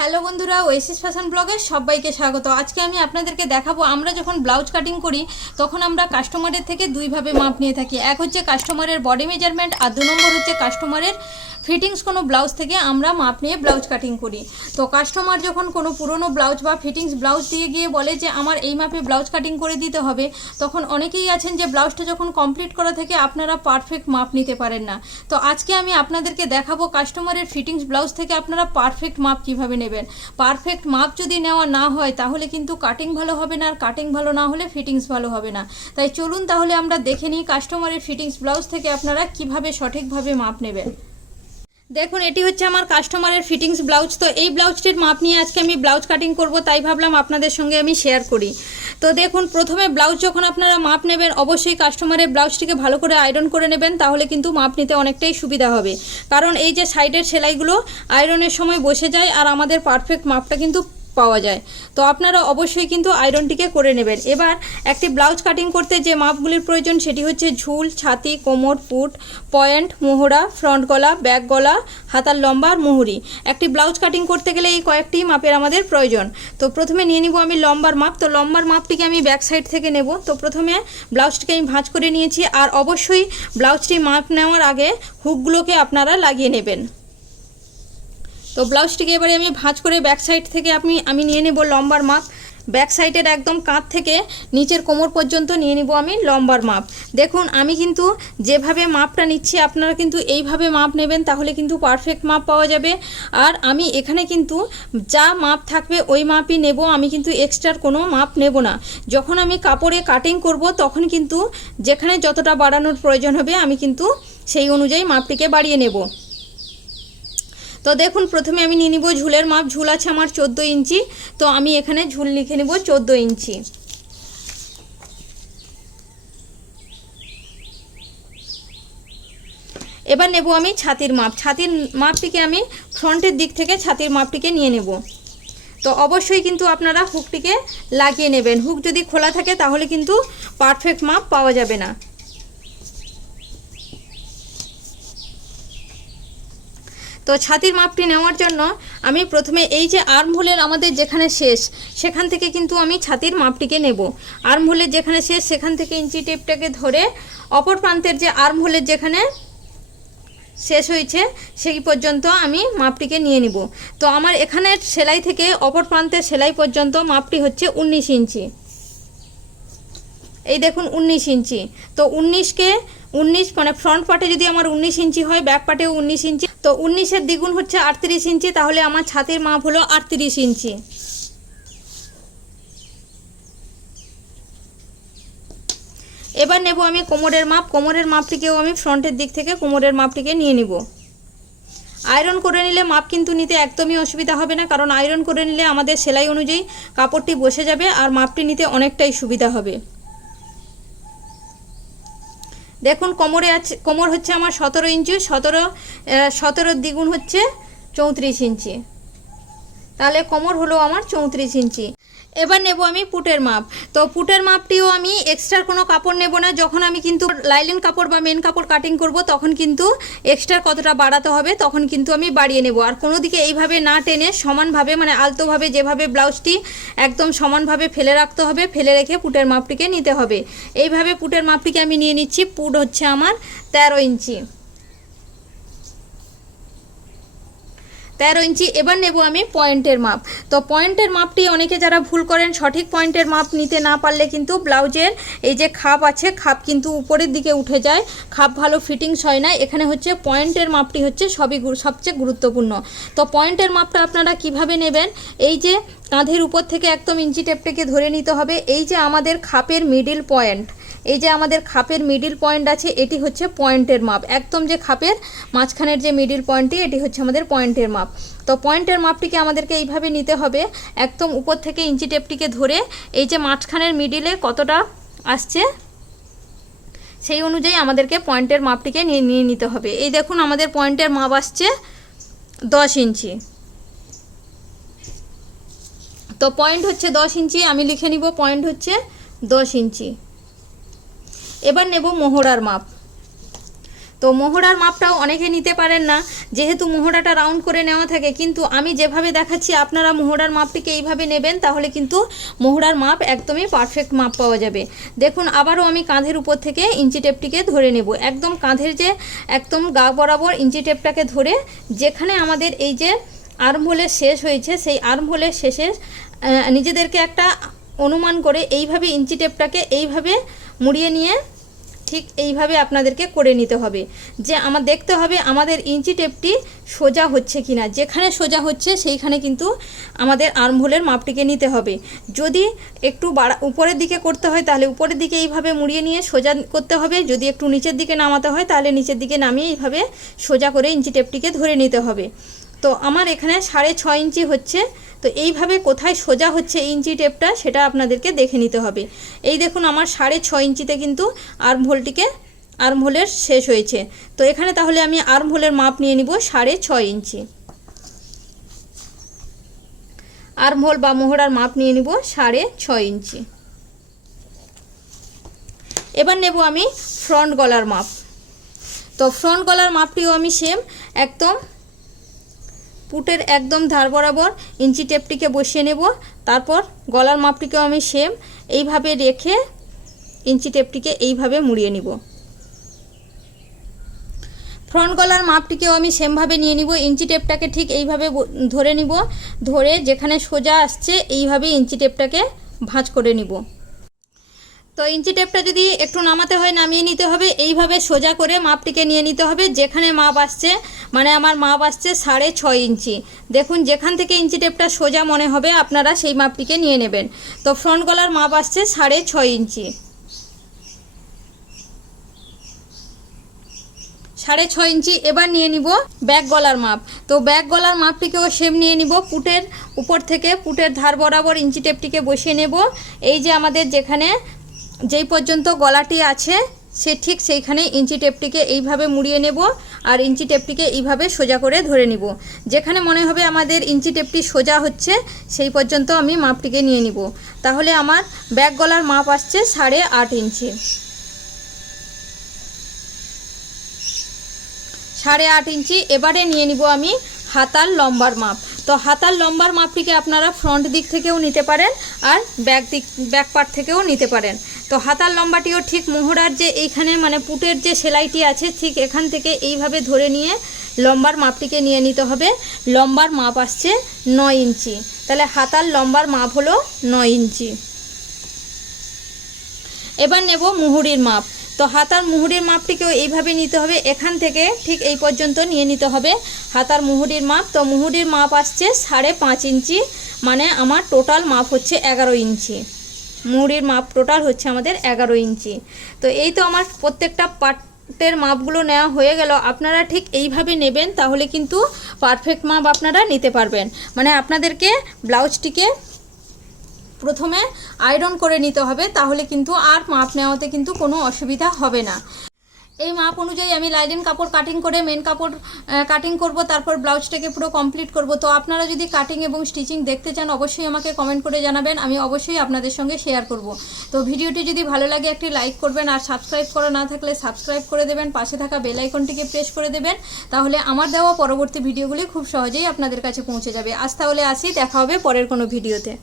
Hello বন্ধুরা Oasis fashion ব্লগে সবাইকে স্বাগত। আজকে আমি আপনাদেরকে দেখাবো, আমরা যখন ব্লাউজ কাটিং করি, তখন আমরা কাস্টমারের থেকে দুইভাবে মাপ নিয়ে থাকি। এক হচ্ছে কাস্টমারের বডি মেজারমেন্ট আর দু নম্বর হচ্ছে কাস্টমারের ফিটিংস কোনো ব্লাউজ থেকে আমরা মাপ নিয়ে ব্লাউজ কাটিং করি। তো কাস্টমার যখন কোনো পুরনো ব্লাউজ বা ফিটিংস ব্লাউজ দিয়ে গিয়ে বলে যে, আমার এই মাপে ব্লাউজ কাটিং করে দিতে হবে, তখন অনেকেই আছেন যে ব্লাউজটা যখন কমপ্লিট করা থেকে আপনারা পারফেক্ট মাপ নিতে পারেন না। তো আজকে আমি আপনাদেরকে দেখাবো কাস্টমারের ফিটিংস ব্লাউজ থেকে আপনারা পারফেক্ট মাপ কীভাবে নেবেন। পারফেক্ট মাপ যদি নেওয়া না হয়, তাহলে কিন্তু কাটিং ভালো হবে না, আর কাটিং ভালো না হলে ফিটিংস ভালো হবে না। তাই চলুন তাহলে আমরা দেখে নিই কাস্টমারের ফিটিংস ব্লাউজ থেকে আপনারা কীভাবে সঠিকভাবে মাপ নেবেন। দেখুন, এটি হচ্ছে আমার কাস্টমারের ফিটিংস ব্লাউজ তো এই ব্লাউজটির মাপ নিয়ে আজকে আমি ব্লাউজ কাটিং করব, তাই ভাবলাম আপনাদের সঙ্গে আমি শেয়ার করি। তো দেখুন, প্রথমে ব্লাউজ যখন আপনারা মাপ নেবেন, অবশ্যই কাস্টমারের ব্লাউজটিকে ভালো করে আয়রন করে নেবেন, তাহলে কিন্তু মাপ নিতে অনেকটাই সুবিধা হবে। কারণ এই যে সাইডের সেলাইগুলো আয়রনের সময় বসে যায়, আর আমাদের পারফেক্ট মাপটা কিন্তু পাওয়া যায়। তো আপনারা অবশ্যই কিন্তু আয়রনটিকে করে নেবেন। এবার একটি ব্লাউজ কাটিং করতে যে মাপগুলির প্রয়োজন সেটি হচ্ছে ঝুল, ছাতি, কোমর ফুট পয়েন্ট, মোহরা ফ্রন্ট গলা ব্যাক গলা, হাতার লম্বা আর মুহুরি। একটি ব্লাউজ কাটিং করতে গেলে এই কয়েকটি মাপের আমাদের প্রয়োজন। তো প্রথমে নিয়ে নিব আমি লম্বার মাপ। তো লম্বার মাপটিকে আমি ব্যাক সাইড থেকে নেব। তো প্রথমে ব্লাউজটিকে আমি ভাঁজ করে নিয়েছি। আর অবশ্যই ব্লাউজটি মাপ নেওয়ার আগে হুকগুলোকে আপনারা লাগিয়ে নেবেন। তো ব্লাউজটিকে এবারে আমি ভাঁজ করে ব্যাক সাইড থেকে আপনি, আমি নিয়ে নেব লম্বার মাপ। ব্যাক সাইডের একদম কাঁধ থেকে নিচের কোমর পর্যন্ত নিয়ে নিব আমি লম্বার মাপ। দেখুন, আমি কিন্তু যেভাবে মাপটা নিচ্ছি, আপনারা কিন্তু এইভাবে মাপ নেবেন, তাহলে কিন্তু পারফেক্ট মাপ পাওয়া যাবে। আর আমি এখানে কিন্তু যা মাপ থাকবে, ওই মাপই নেব, আমি কিন্তু এক্সট্রার কোনো মাপ নেব না। যখন আমি কাপড়ে কাটিং করব, তখন কিন্তু যেখানে যতটা বাড়ানোর প্রয়োজন হবে, আমি কিন্তু সেই অনুযায়ী মাপটিকে বাড়িয়ে নেব। তো দেখুন, প্রথমে আমি নিয়ে নিব ঝুলের মাপ। ঝুল আছে আমার চোদ্দ ইঞ্চি, তো আমি এখানে ঝুল লিখে নেব চোদ্দ ইঞ্চি। এবার নেব আমি ছাতির মাপ। ছাতির মাপটিকে আমি ফ্রন্টের দিক থেকে ছাতির মাপটিকে নিয়ে নেব। তো অবশ্যই কিন্তু আপনারা হুকটিকে লাগিয়ে নেবেন। হুক যদি খোলা থাকে তাহলে কিন্তু পারফেক্ট মাপ পাওয়া যাবে না। তো ছাতির মাপটি নেওয়ার জন্য আমি প্রথমে এই যে আর্মহোলের আমাদের যেখানে শেষ, সেখান থেকে কিন্তু আমি ছাতির মাপটিকে নেব। আর্মহোলের যেখানে শেষ, সেখান থেকে ইঞ্চি টেপটাকে ধরে অপর প্রান্তের যে আর্মহোলের যেখানে শেষ হয়েছে, সেই পর্যন্ত আমি মাপটিকে নিয়ে নিব। তো আমার এখানের সেলাই থেকে অপর প্রান্তের সেলাই পর্যন্ত মাপটি হচ্ছে উনিশ ইঞ্চি। এই দেখুন উনিশ ইঞ্চি। তো উনিশকে, উনিশ মানে ফ্রন্ট পার্টে যদি আমার উনিশ ইঞ্চি হয় ব্যাক পার্টেও উনিশ ইঞ্চি তো উনিশের দ্বিগুণ হচ্ছে আটত্রিশ ইঞ্চি, তাহলে আমার ছাতির মাপ হলো আটত্রিশ ইঞ্চি। এবার নেব আমি কোমরের মাপ। কোমরের মাপটিকেও আমি ফ্রন্টের দিক থেকে কোমরের মাপটিকে নিয়ে নিব। আয়রন করে নিলে মাপ কিন্তু নিতে একদমই অসুবিধা হবে না, কারণ আয়রন করে নিলে আমাদের সেলাই অনুযায়ী কাপড়টি বসে যাবে আর মাপটি নিতে অনেকটাই সুবিধা হবে। দেখুন, কোমরে আছে, কোমর হচ্ছে আমার সতেরো ইঞ্চি, সতেরো সতেরোর দ্বিগুণ হচ্ছে চৌত্রিশ ইঞ্চি। তাহলে কোমর হলো আমার চৌত্রিশ ইঞ্চি। এবার নেব আমি পুটের মাপ। তো পুটের মাপটিও আমি এক্সট্রা কোনো কাপড় নেব না। যখন আমি কিন্তু লাইলিন কাপড় বা মেন কাপড় কাটিং করব, তখন কিন্তু এক্সট্রা কতটা বাড়াতে হবে, তখন কিন্তু আমি বাড়িয়ে নেব। আর কোনো দিকে এইভাবে না টেনে সমানভাবে মানে আলতোভাবে যেভাবে ব্লাউজটি একদম সমানভাবে ফেলে রাখতে হবে, ফেলে রেখে পুটের মাপটিকে নিতে হবে। এইভাবে পুটের মাপটিকে আমি নিয়ে নিচ্ছি। পুট হচ্ছে আমার তেরো ইঞ্চি। তেরো ইঞ্চি, এবার নেব আমি পয়েন্টের মাপ। তো পয়েন্টের মাপটি অনেকে যারা ভুল করেন, সঠিক পয়েন্টের মাপ নিতে না পারলে কিন্তু ব্লাউজের এই যে খাপ আছে, খাপ কিন্তু উপরের দিকে উঠে যায়। খাপ ভালো ফিটিংস হয় না। এখানে হচ্ছে পয়েন্টের মাপটি হচ্ছে সবই সবচেয়ে গুরুত্বপূর্ণ। তো পয়েন্টের মাপটা আপনারা কীভাবে নেবেন? এই যে কাঁধের উপর থেকে একদম ইঞ্চি টেপটাকে ধরে নিতে হবে। এই যে আমাদের খাপের মিডিল পয়েন্ট এই যে আমাদের খাপের মিডিল পয়েন্ট আছে, এটি হচ্ছে পয়েন্টের মাপ। একদম যে খাপের মাঝখানের যে মিডিল পয়েন্টটি এটি হচ্ছে আমাদের পয়েন্টের মাপ। তো পয়েন্টের মাপটিকে আমাদেরকে এইভাবে নিতে হবে। একদম উপর থেকে ইঞ্চি টেপটিকে ধরে এই যে মাঝখানের মিডিলে কতটা আসছে, সেই অনুযায়ী আমাদেরকে পয়েন্টের মাপটিকে নিয়ে নিয়ে নিতে হবে। এই দেখুন আমাদের পয়েন্টের মাপ আসছে দশ ইঞ্চি। তো পয়েন্ট হচ্ছে দশ ইঞ্চি, আমি লিখে নিব, পয়েন্ট হচ্ছে দশ ইঞ্চি। এবার নেব মোহরার মাপ। তো মোহরার মাপটাও অনেকে নিতে পারেন না যেহেতু মোহরাটা রাউন্ড করে নেওয়া থাকে কিন্তু আমি যেভাবে দেখাচ্ছি আপনারা মোহরার মাপটিকে এইভাবে নেবেন তাহলে কিন্তু মোহরার মাপ একদমই পারফেক্ট মাপ পাওয়া যাবে। দেখুন আবারও আমি কাঁধের উপর থেকে ইঞ্চি টেপটিকে ধরে নেব। একদম কাঁধের যে একদম গা বরাবর ইঞ্চি টেপটাকে ধরে যেখানে আমাদের এই যে আর্মহোলের শেষ হয়েছে সেই আর্মহোলের শেষে আহ, নিজেদেরকে একটা অনুমান করে এইভাবে ইঞ্চি টেপটাকে এইভাবে মুড়িয়ে নিয়ে ঠিক এইভাবে আপনাদেরকে করে নিতে হবে। যে আমার দেখতে হবে আমাদের ইঞ্চি টেপটি সোজা হচ্ছে কি না যেখানে সোজা হচ্ছে সেইখানে কিন্তু আমাদের আর্মহোলের মাপটিকে নিতে হবে। যদি একটু বাড়া, উপরের দিকে করতে হয় তাহলে উপরের দিকে এইভাবে মুড়িয়ে নিয়ে সোজা করতে হবে। যদি একটু নিচের দিকে নামাতে হয় তাহলে নিচের দিকে নামিয়ে এইভাবে সোজা করে ইঞ্চি টেপটিকে ধরে নিতে হবে। তো আমার এখানে সাড়ে ছ ইঞ্চি হচ্ছে, তো এইভাবে কোথায় সোজা হচ্ছে ইঞ্চি টেপটা সেটা আপনাদেরকে দেখে নিতে হবে। এই দেখুন আমার সাড়ে ছ ইঞ্চিতে কিন্তু আর্মহোলটিকে, আর্মহোলের শেষ হয়েছে। তো এখানে তাহলে আমি আর্মহোলের মাপ নিয়ে নিব সাড়ে ছ ইঞ্চি। আর্মহোল বা মোহরার মাপ নিয়ে নিব সাড়ে ছ ইঞ্চি। এবার নেব আমি ফ্রন্ট গলার মাপ। তো ফ্রন্ট গলার মাপটিও আমি সেম, একদম পুটের একদম ধার বরাবর ইঞ্চি টেপটিকে বসিয়ে নেব। তারপর গলার মাপটিকেও আমি সেম এইভাবে রেখে ইঞ্চি টেপটিকে এইভাবে মুড়িয়ে নিব। ফ্রন্ট গলার মাপটিকেও আমি সেমভাবে নিয়ে নিব। ইঞ্চি টেপটাকে ঠিক এইভাবে ধরে নিব। ধরে যেখানে সোজা আসছে, এইভাবে ইঞ্চি টেপটাকে ভাঁজ করে নিব। তো ইঞ্চি টেপটা যদি একটু নামাতে হয়, নামিয়ে নিতে হবে। এইভাবে সোজা করে মাপটিকে নিয়ে নিতে হবে। যেখানে মাপ আসছে মানে আমার মাপ আসছে সাড়ে ছয় ইঞ্চি। দেখুন, যেখান থেকে ইঞ্চি টেপটা সোজা মনে হবে, আপনারা সেই মাপটিকে নিয়ে নেবেন। তো ফ্রন্ট গলার মাপ আসছে সাড়ে ছয় ইঞ্চি। সাড়ে ছয় ইঞ্চি, এবার নিয়ে নিব ব্যাক গলার মাপ। তো ব্যাক গলার মাপটিকেও সেম নিয়ে নিব। পুটের উপর থেকে পুটের ধার বরাবর ইঞ্চি টেপটিকে বসিয়ে নেব। এই যে আমাদের যেখানে যেই পর্যন্ত গলাটি আছে, সে ঠিক সেইখানে ইঞ্চি টেপটিকে এইভাবে মুড়িয়ে নেব আর ইঞ্চি টেপটিকে এইভাবে সোজা করে ধরে নিব। যেখানে মনে হবে আমাদের ইঞ্চি টেপটি সোজা হচ্ছে, সেই পর্যন্ত আমি মাপটিকে নিয়ে নিব। তাহলে আমার ব্যাক গলার মাপ আসছে সাড়ে আট ইঞ্চি। সাড়ে আট ইঞ্চি, এবারে নিয়ে নিব আমি হাতার লম্বার মাপ। তো হাতার লম্বার মাপটিকে আপনারা ফ্রন্ট দিক থেকেও নিতে পারেন আর ব্যাক দিক ব্যাক পার্ট থেকেও নিতে পারেন। তো হাতার লম্বাটিও ঠিক মোহরার যে এইখানে মানে পুটের যে সেলাইটি আছে, ঠিক এখান থেকে এইভাবে ধরে নিয়ে লম্বার মাপটিকে নিয়ে নিতে হবে। লম্বার মাপ আসছে নয় ইঞ্চি। তাহলে হাতার লম্বার মাপ হলো নয় ইঞ্চি। এবার নেব মুহুরির মাপ। তো হাতার মুহুরির মাপটিকেও এইভাবে নিতে হবে। এখান থেকে ঠিক এই পর্যন্ত নিয়ে নিতে হবে হাতার মুহুরির মাপ। তো মুহুরির মাপ আসছে সাড়ে পাঁচ ইঞ্চি মানে আমার টোটাল মাপ হচ্ছে এগারো ইঞ্চি। মুহুরির মাপ টোটাল হচ্ছে আমাদের এগারো ইঞ্চি। তো এই তো আমার প্রত্যেকটা পার্টের মাপগুলো নেওয়া হয়ে গেল। আপনারা ঠিক এইভাবে নেবেন, তাহলে কিন্তু পারফেক্ট মাপ আপনারা নিতে পারবেন। মানে আপনাদেরকে ব্লাউজটিকে প্রথমে আয়রন করে নিতে হবে, তাহলে কিন্তু আর মাপ নেওয়াতে কিন্তু কোনো অসুবিধা হবে না। এই মাপ অনুযায়ী আমি লাইলেন কাপড় কাটিং করে মেন কাপড় কাটিং করব, তারপর ব্লাউজটাকে পুরো কমপ্লিট করব। তো আপনারা যদি কাটিং এবং স্টিচিং দেখতে চান, অবশ্যই আমাকে কমেন্ট করে জানাবেন, আমি অবশ্যই আপনাদের সঙ্গে শেয়ার করব। তো ভিডিওটি যদি ভালো লাগে, একটি লাইক করবেন, আর সাবস্ক্রাইব করা না থাকলে সাবস্ক্রাইব করে দেবেন, পাশে থাকা বেল আইকনটিকে প্রেস করে দেবেন, তাহলে আমার দেওয়া পরবর্তী ভিডিওগুলি খুব সহজেই আপনাদের কাছে পৌঁছে যাবে। আজ তাহলে আসি, দেখা হবে পরের কোনো ভিডিওতে।